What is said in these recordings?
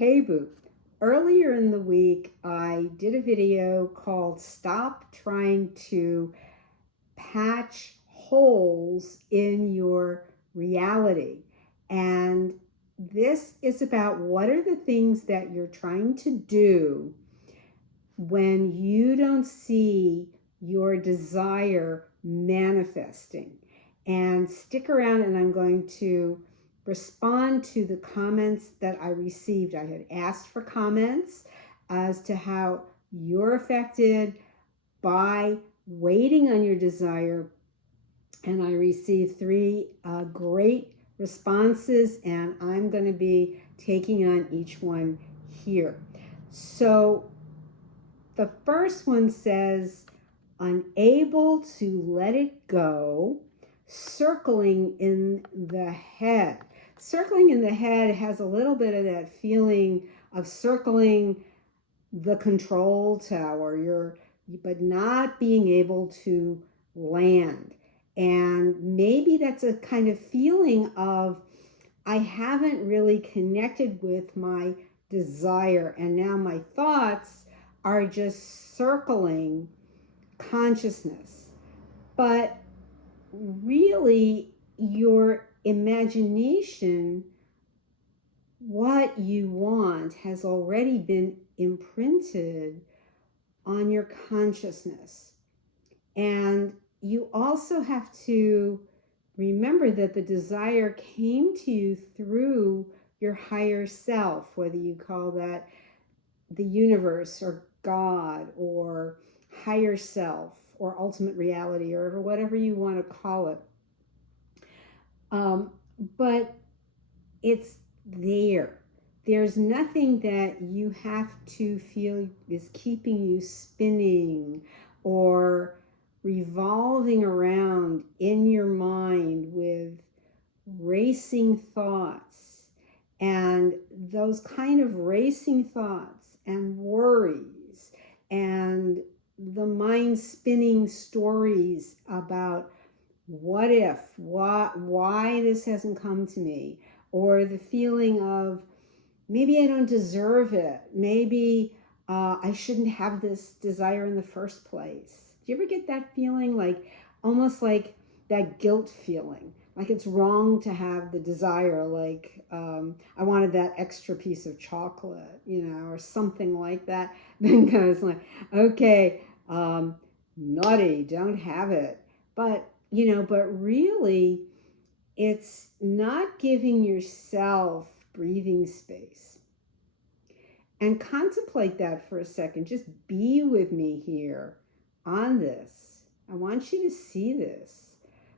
Hey Boo, earlier in the week I did a video called Stop Trying to Patch Holes in Your Reality. And this is about what are the things that you're trying to do when you don't see your desire manifesting. And stick around, and I'm going to respond to the comments that I received. I had asked for comments as to how you're affected by waiting on your desire, and I received three great responses, and I'm going to be taking on each one here. So the first one says, unable to let it go, circling in the head. Circling in the head has a little bit of that feeling of circling the control tower, but not being able to land. And maybe that's a kind of feeling of, I haven't really connected with my desire, and now my thoughts are just circling consciousness. But really, your imagination, what you want, has already been imprinted on your consciousness. And you also have to remember that the desire came to you through your higher self, whether you call that the universe or God or higher self or ultimate reality or whatever you want to call it. But it's there. There's nothing that you have to feel is keeping you spinning or revolving around in your mind with racing thoughts. And those kind of racing thoughts and worries and the mind spinning stories about what if, why this hasn't come to me, or the feeling of maybe I don't deserve it, maybe I shouldn't have this desire in the first place. Do you ever get that feeling, like almost like that guilt feeling? Like it's wrong to have the desire, like I wanted that extra piece of chocolate, or something like that. Then goes like, okay, naughty, don't have it. But really, it's not giving yourself breathing space. And contemplate that for a second. Just be with me here on this. I want you to see this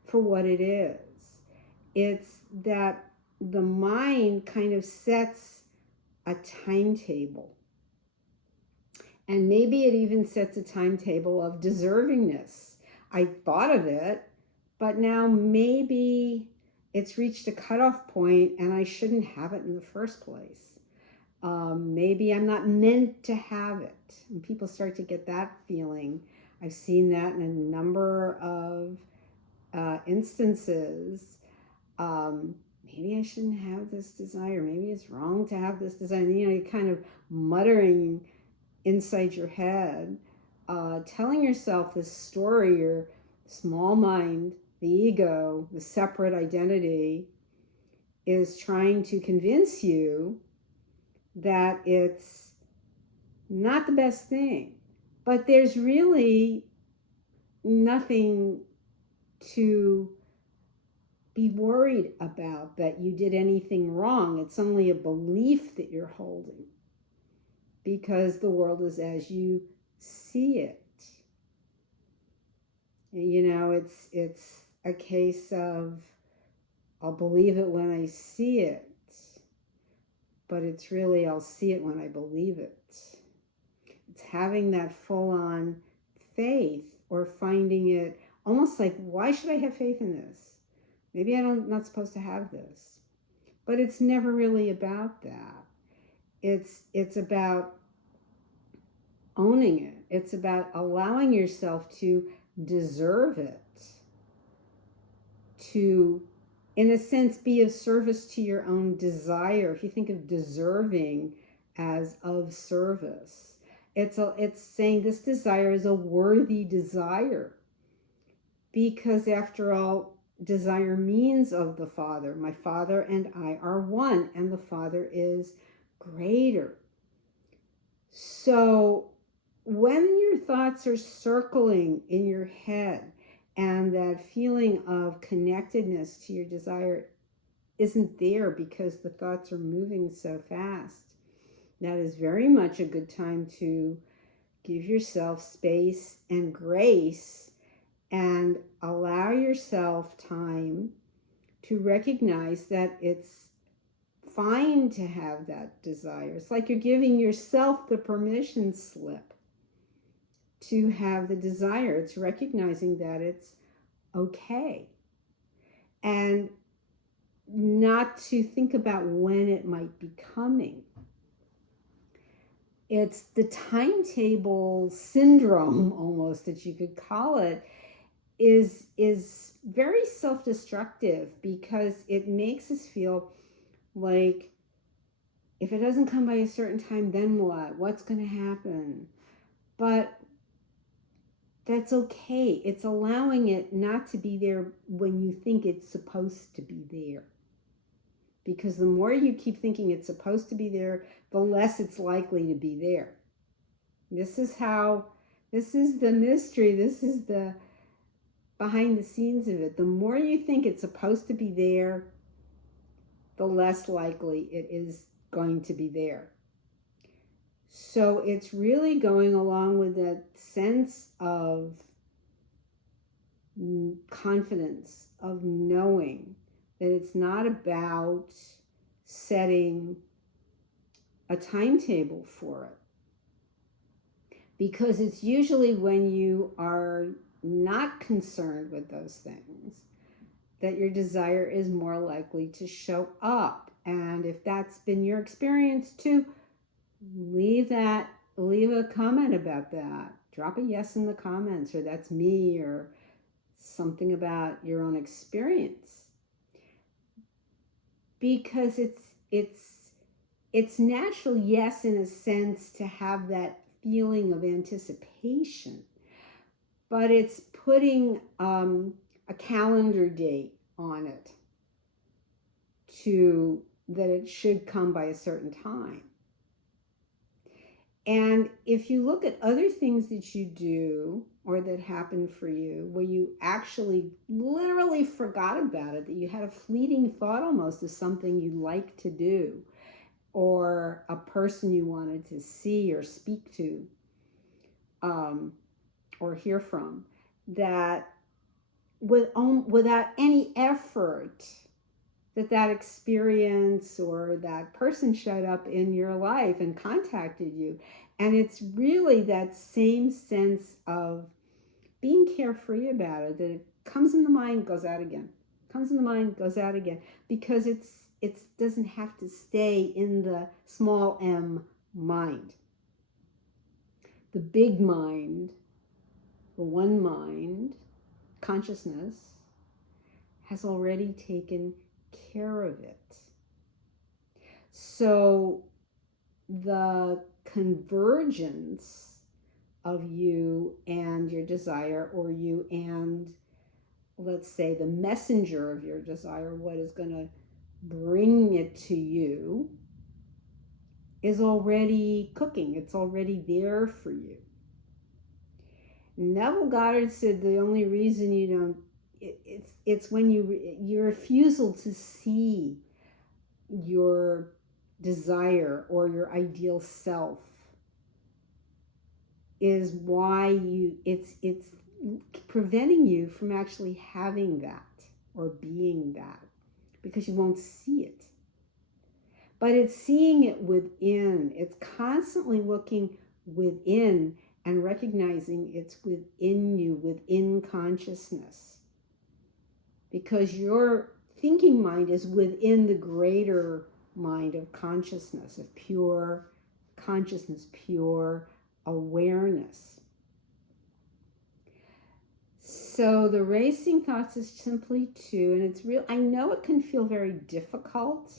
for what it is. It's that the mind kind of sets a timetable. And maybe it even sets a timetable of deservingness. I thought of it, but now maybe it's reached a cutoff point and I shouldn't have it in the first place. Maybe I'm not meant to have it. And people start to get that feeling. I've seen that in a number of instances. Maybe I shouldn't have this desire. Maybe it's wrong to have this desire. And, you're kind of muttering inside your head, telling yourself this story, your small mind, the ego, the separate identity, is trying to convince you that it's not the best thing. But there's really nothing to be worried about that you did anything wrong. It's only a belief that you're holding, because the world is as you see it. It's a case of, I'll believe it when I see it, but it's really, I'll see it when I believe it. It's having that full-on faith, or finding it almost like, why should I have faith in this? Maybe I'm not supposed to have this. But it's never really about that. It's about owning it. It's about allowing yourself to deserve it, to, in a sense, be of service to your own desire. If you think of deserving, as of service. It's saying this desire is a worthy desire, because after all, desire means of the Father. My Father and I are one, and the Father is greater. So when your thoughts are circling in your head and that feeling of connectedness to your desire isn't there because the thoughts are moving so fast, that is very much a good time to give yourself space and grace and allow yourself time to recognize that it's fine to have that desire. It's like you're giving yourself the permission slip to have the desire. It's recognizing that it's okay. And not to think about when it might be coming. It's the timetable syndrome, almost, that you could call it, is very self-destructive, because it makes us feel like, if it doesn't come by a certain time, then what? What's going to happen? But that's okay. It's allowing it not to be there when you think it's supposed to be there. Because the more you keep thinking it's supposed to be there, the less it's likely to be there. This is the mystery, this is the behind the scenes of it. The more you think it's supposed to be there, the less likely it is going to be there. So it's really going along with that sense of confidence, of knowing that it's not about setting a timetable for it. Because it's usually when you are not concerned with those things that your desire is more likely to show up. And if that's been your experience too, leave a comment about that. Drop a yes in the comments, or that's me, or something about your own experience. Because it's natural, yes, in a sense, to have that feeling of anticipation, but it's putting a calendar date on it that it should come by a certain time. And if you look at other things that you do or that happen for you, where you actually literally forgot about it, that you had a fleeting thought almost of something you like to do, or a person you wanted to see or speak to, or hear from, that without any effort, that experience or that person showed up in your life and contacted you. And it's really that same sense of being carefree about it, that it comes in the mind, goes out again, comes in the mind, goes out again, because it doesn't have to stay in the small m mind. The big mind, the one mind, consciousness, has already taken care of it. So the convergence of you and your desire, or you and, let's say, the messenger of your desire, what is going to bring it to you, is already cooking. It's already there for you. Neville Goddard said the only reason you don't, it's when your refusal to see your desire or your ideal self is why it's preventing you from actually having that or being that, because you won't see it. But it's seeing it within. It's constantly looking within and recognizing it's within you, within consciousness. Because your thinking mind is within the greater mind of consciousness, of pure consciousness, pure awareness. So the racing thoughts is simply and it's real. I know it can feel very difficult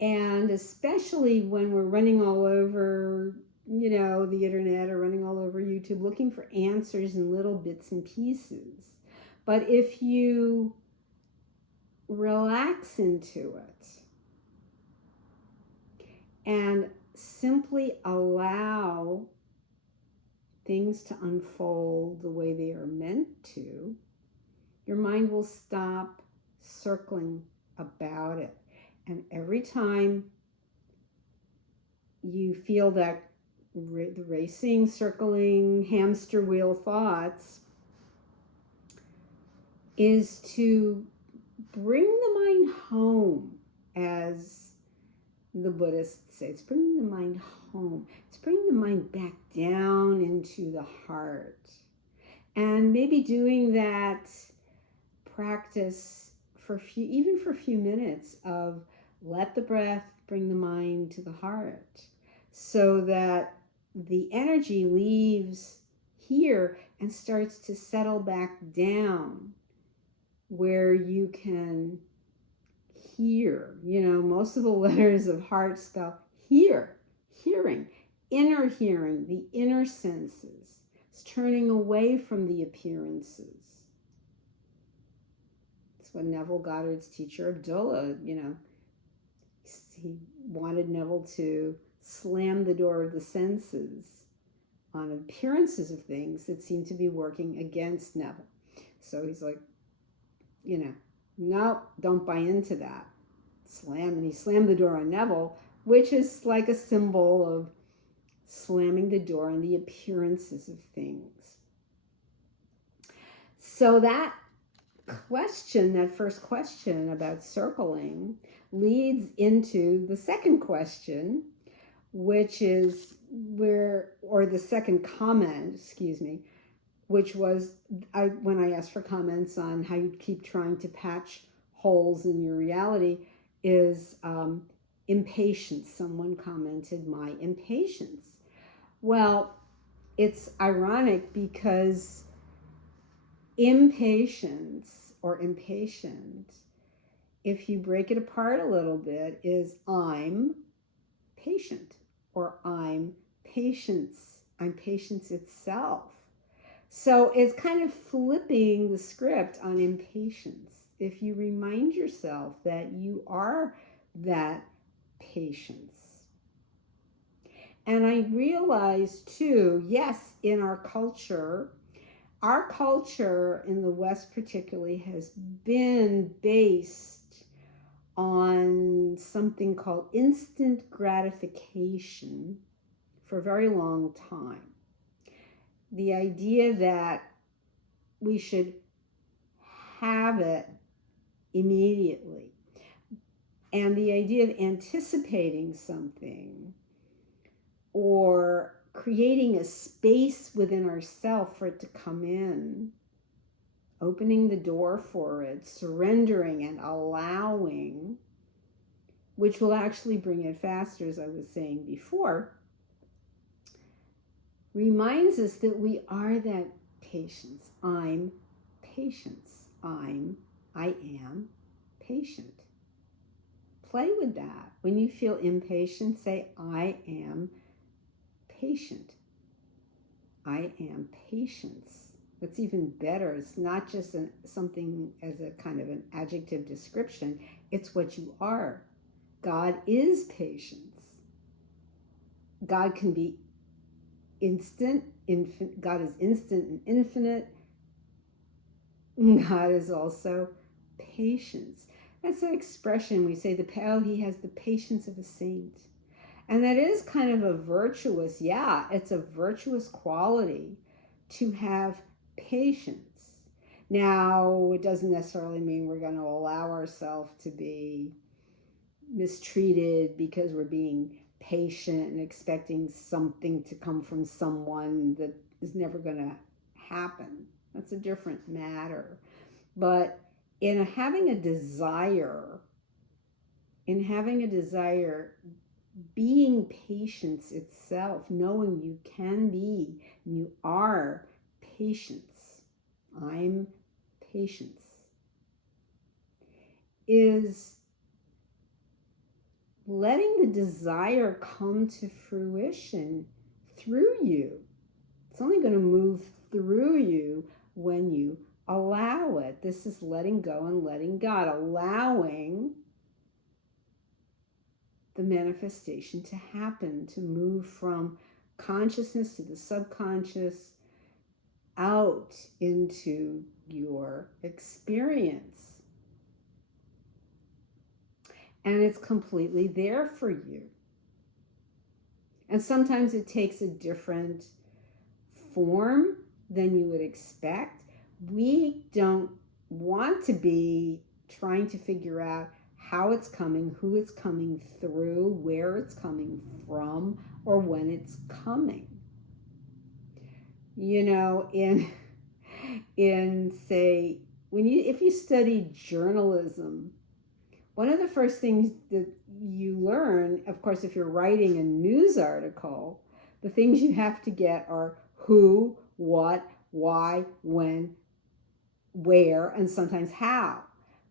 And especially when we're running all over, the internet, or running all over YouTube looking for answers in little bits and pieces. But if you relax into it and simply allow things to unfold the way they are meant to, your mind will stop circling about it. And every time you feel that the racing, circling, hamster wheel thoughts, is to bring the mind home, as the Buddhists say. It's bringing the mind home. It's bringing the mind back down into the heart. And maybe doing that practice even for a few minutes of let the breath bring the mind to the heart, so that the energy leaves here and starts to settle back down where you can hear. Most of the letters of heart spell hear, hearing, inner hearing, the inner senses. It's turning away from the appearances. That's what Neville Goddard's teacher, Abdullah, he wanted Neville to slam the door of the senses on appearances of things that seemed to be working against Neville. So he's like, no, don't buy into that. And he slammed the door on Neville, which is like a symbol of slamming the door on the appearances of things. So that first question about circling, leads into the second question, which is the second comment, which was when I asked for comments on how you keep trying to patch holes in your reality, is impatience. Someone commented, my impatience. Well, it's ironic because impatience or impatient, if you break it apart a little bit, is I'm patient, or I'm patience. I'm patience itself. So it's kind of flipping the script on impatience. If you remind yourself that you are that patience. And I realize too, yes, in our culture in the West particularly has been based on something called instant gratification for a very long time. The idea that we should have it immediately, and the idea of anticipating something or creating a space within ourselves for it to come in, opening the door for it, surrendering and allowing, which will actually bring it faster, as I was saying before, reminds us that we are that patience. I'm patience. I am patient. Play with that. When you feel impatient, say, I am patient. I am patience. That's even better. It's not just something as a kind of an adjective description. It's what you are. God is patience. God can be instant. God is instant and infinite. God is also patience. That's an expression we say, he has the patience of a saint. And that is kind of a virtuous, it's a virtuous quality to have patience. Now, it doesn't necessarily mean we're going to allow ourselves to be mistreated because we're being patient and expecting something to come from someone that is never going to happen. That's a different matter. But in having a desire, being patience itself, knowing you can be, and you are patience, I'm patience, is letting the desire come to fruition through you. It's only going to move through you when you allow it. This is letting go and letting God, allowing the manifestation to happen, to move from consciousness to the subconscious out into your experience. And it's completely there for you. And sometimes it takes a different form than you would expect. We don't want to be trying to figure out how it's coming, who it's coming through, where it's coming from, or when it's coming. You know, in say, if you study journalism, one of the first things that you learn, of course, if you're writing a news article, the things you have to get are who, what, why, when, where, and sometimes how.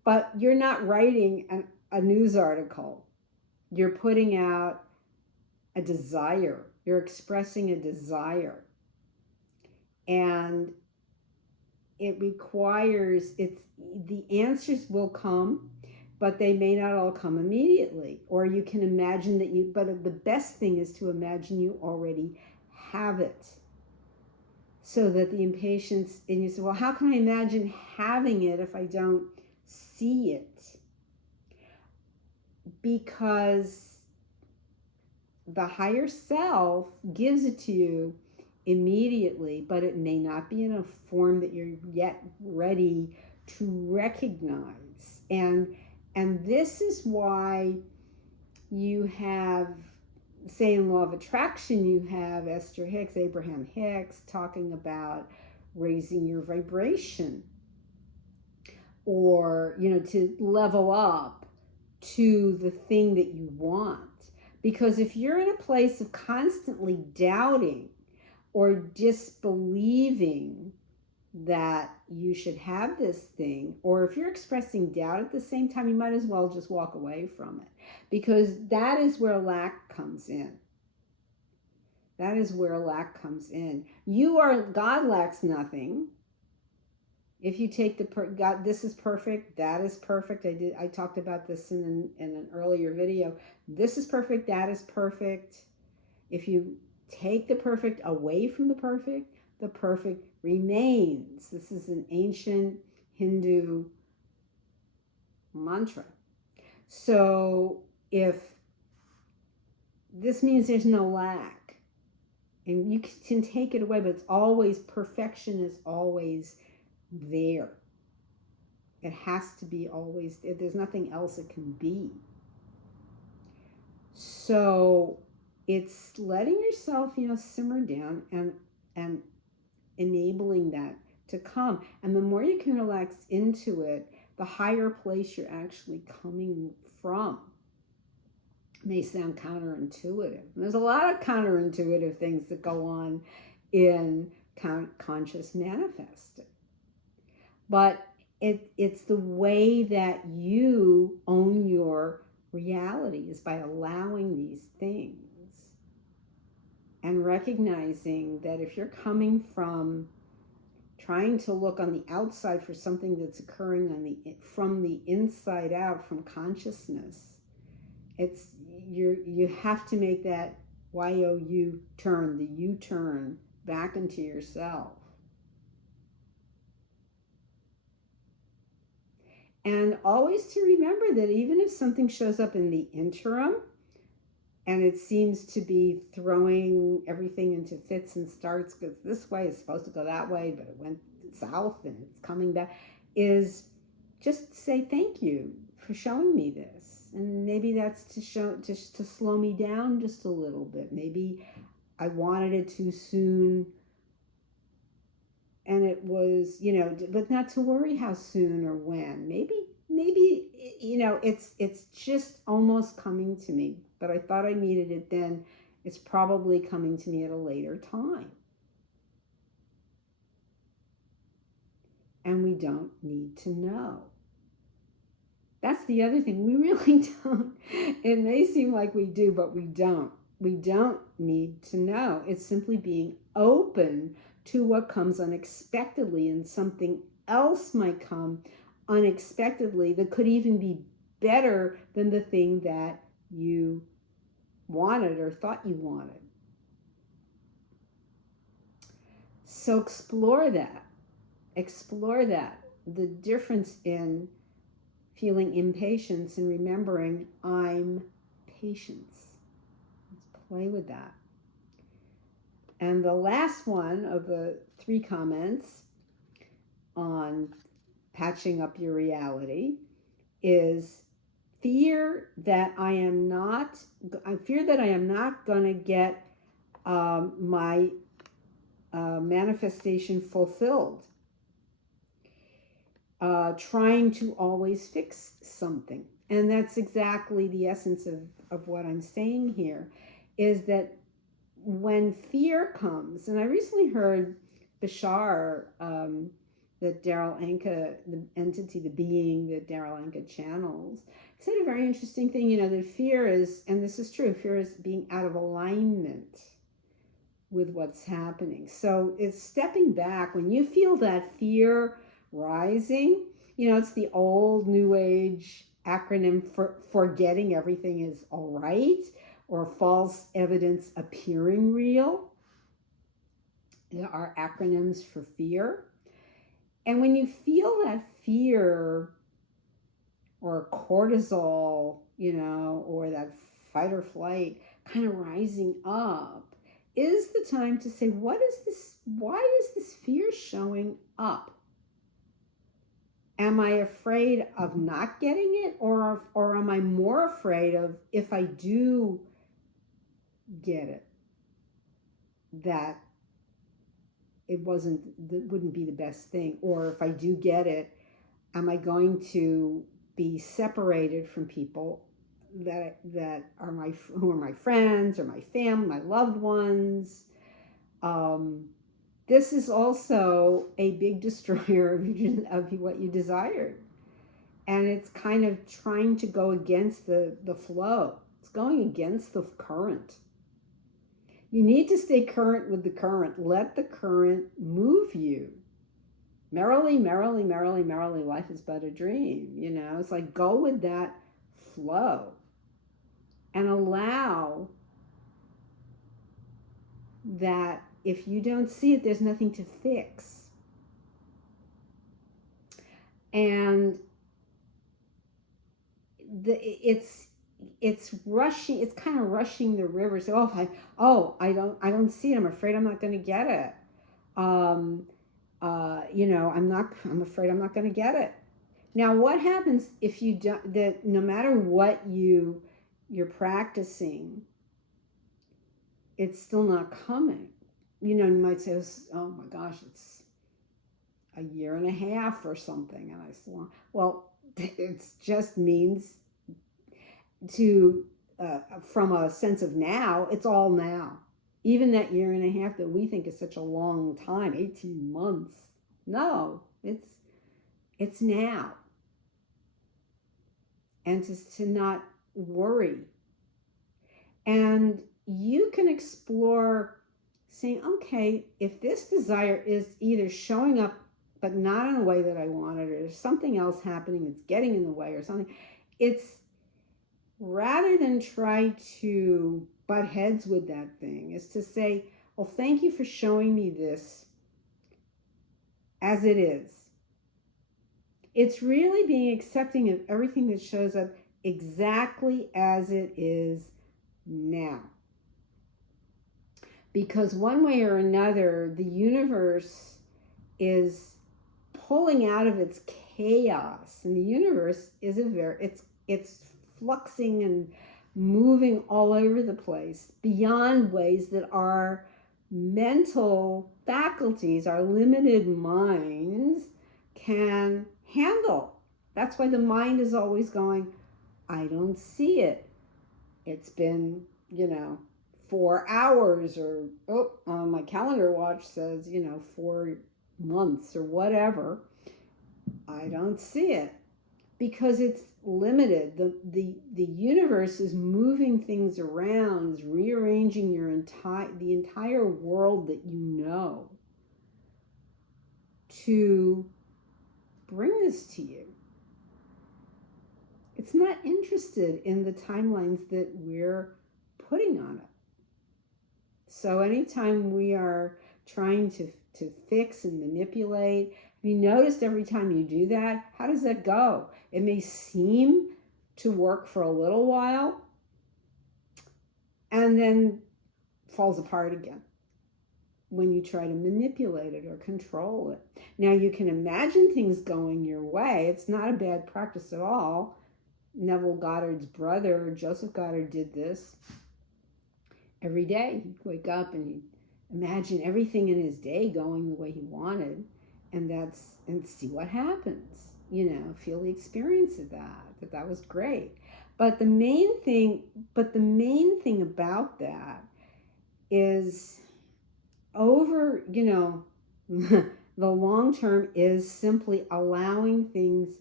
But you're not writing a news article. You're putting out a desire. You're expressing a desire. And it requires, the answers will come, but they may not all come immediately. Or you can imagine that but the best thing is to imagine you already have it. So that the impatience, and you say, well, how can I imagine having it if I don't see it? Because the higher self gives it to you immediately, but it may not be in a form that you're yet ready to recognize. And this is why you have, say in Law of Attraction, you have Abraham Hicks talking about raising your vibration, or, to level up to the thing that you want. Because if you're in a place of constantly doubting or disbelieving that you should have this thing, or if you're expressing doubt at the same time, you might as well just walk away from it, because that is where lack comes in. That is where lack comes in. God lacks nothing. If you take God, this is perfect, that is perfect. I talked about this in an earlier video. This is perfect, that is perfect. If you take the perfect away from the perfect remains. This is an ancient Hindu mantra. So if this means there's no lack, and you can take it away, but it's always, perfection is always there. It has to be always, there's nothing else it can be. So it's letting yourself, simmer down and enabling that to come. And the more you can relax into it, the higher place you're actually coming from. It may sound counterintuitive. And there's a lot of counterintuitive things that go on in conscious manifesting. But it's the way that you own your reality, is by allowing these things and recognizing that if you're coming from trying to look on the outside for something that's occurring from the inside out, from consciousness, you have to make that Y-O-U turn, the U-turn back into yourself. And always to remember that even if something shows up in the interim and it seems to be throwing everything into fits and starts, because this way is supposed to go that way, but it went south and it's coming back, is just say thank you for showing me this. And maybe that's to slow me down just a little bit. Maybe I wanted it too soon, and it was, but not to worry how soon or when. Maybe it's just almost coming to me, but I thought I needed it then. It's probably coming to me at a later time. And we don't need to know. That's the other thing. We really don't. It may seem like we do, but we don't. We don't need to know. It's simply being open to what comes unexpectedly, and something else might come unexpectedly that could even be better than the thing that you wanted or thought you wanted. So explore that. Explore that. The difference in feeling impatience and remembering I'm patience. Let's play with that. And the last one of the 3 comments on patching up your reality is fear that I am not going to get my manifestation fulfilled. Trying to always fix something. And that's exactly the essence of what I'm saying here, is that when fear comes, and I recently heard Bashar, that Daryl Anka, the entity, the being that Daryl Anka channels, said a very interesting thing, that fear is, and this is true, fear is being out of alignment with what's happening. So it's stepping back. When you feel that fear rising, it's the old New Age acronym for forgetting everything is all right, or false evidence appearing real. There are acronyms for fear. And when you feel that fear or cortisol, or that fight or flight kind of rising up, is the time to say, what is this? Why is this fear showing up? Am I afraid of not getting it, or am I more afraid of, if I do get it, that it wouldn't be the best thing? Or if I do get it, am I going to be separated from people that are who are my friends or my family, my loved ones? This is also a big destroyer of what you desired. And it's kind of trying to go against the flow. It's going against the current. You need to stay current with the current. Let the current move you. Merrily, merrily, merrily, merrily, life is but a dream. It's like, go with that flow and allow that. If you don't see it, there's nothing to fix. And it's rushing. It's kind of rushing the river. So I don't see it. I'm afraid I'm not going to get it. I'm afraid I'm not going to get it. Now, what happens if you don't? That no matter what you're practicing, it's still not coming. You might say, oh my gosh, it's a year and a half or something. And I said, well, it just means from a sense of now, it's all now. Even that year and a half that we think is such a long time, 18 months. No, it's now. And to not worry. And you can explore saying, okay, if this desire is either showing up but not in a way that I wanted, or there's something else happening that's getting in the way or something, it's rather than try to butt heads with that thing, is to say, well, thank you for showing me this as it is. It's really being accepting of everything that shows up exactly as it is now. Because one way or another, the universe is pulling out of its chaos, and the universe is it's fluxing and moving all over the place beyond ways that our mental faculties, our limited minds, can handle. That's why the mind is always going, I don't see it. It's been, 4 hours, or on my calendar watch says, 4 months or whatever. I don't see it. because it's limited. The universe is moving things around, is rearranging the entire world that you know to bring this to you. It's not interested in the timelines that we're putting on it. So anytime we are trying to fix and manipulate, you noticed every time you do that, how does that go? It may seem to work for a little while and then falls apart again when you try to manipulate it or control it. Now you can imagine things going your way. It's not a bad practice at all. Neville Goddard's brother, Joseph Goddard, did this every day. He'd wake up and he'd imagine everything in his day going the way he wanted, and see what happens. Feel the experience of that was great. But the main thing about that is over, the long term is simply allowing things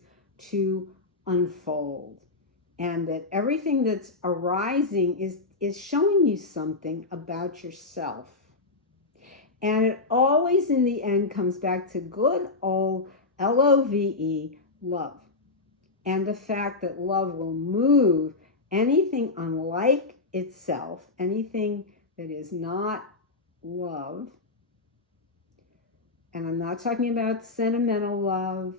to unfold, and that everything that's arising is showing you something about yourself. And it always in the end comes back to good old LOVE, love. And the fact that love will move anything unlike itself, anything that is not love. And I'm not talking about sentimental love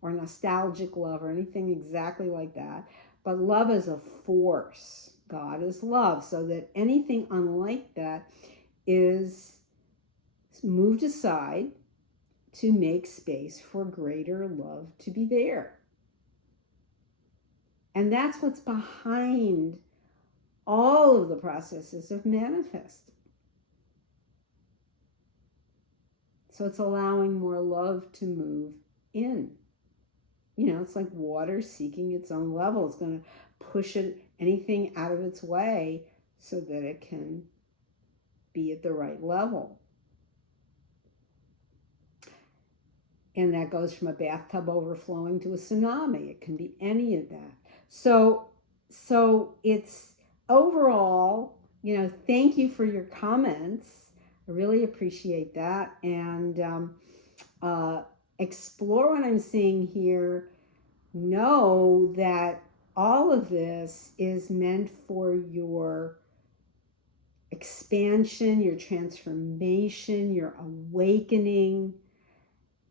or nostalgic love or anything exactly like that, but love as a force. God is love, so that anything unlike that is moved aside to make space for greater love to be there. And that's what's behind all of the processes of manifesting. So it's allowing more love to move in. It's like water seeking its own level. It's going to push anything out of its way so that it can be at the right level. And that goes from a bathtub overflowing to a tsunami. It can be any of that. So it's overall, thank you for your comments. I really appreciate that. And explore what I'm seeing here. Know that all of this is meant for your expansion, your transformation, your awakening,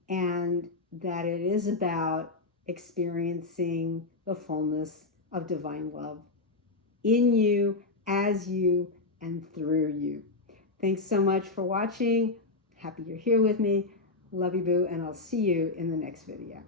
and that it is about experiencing the fullness of divine love in you, as you, and through you. Thanks so much for watching. Happy you're here with me. Love you, boo, and I'll see you in the next video.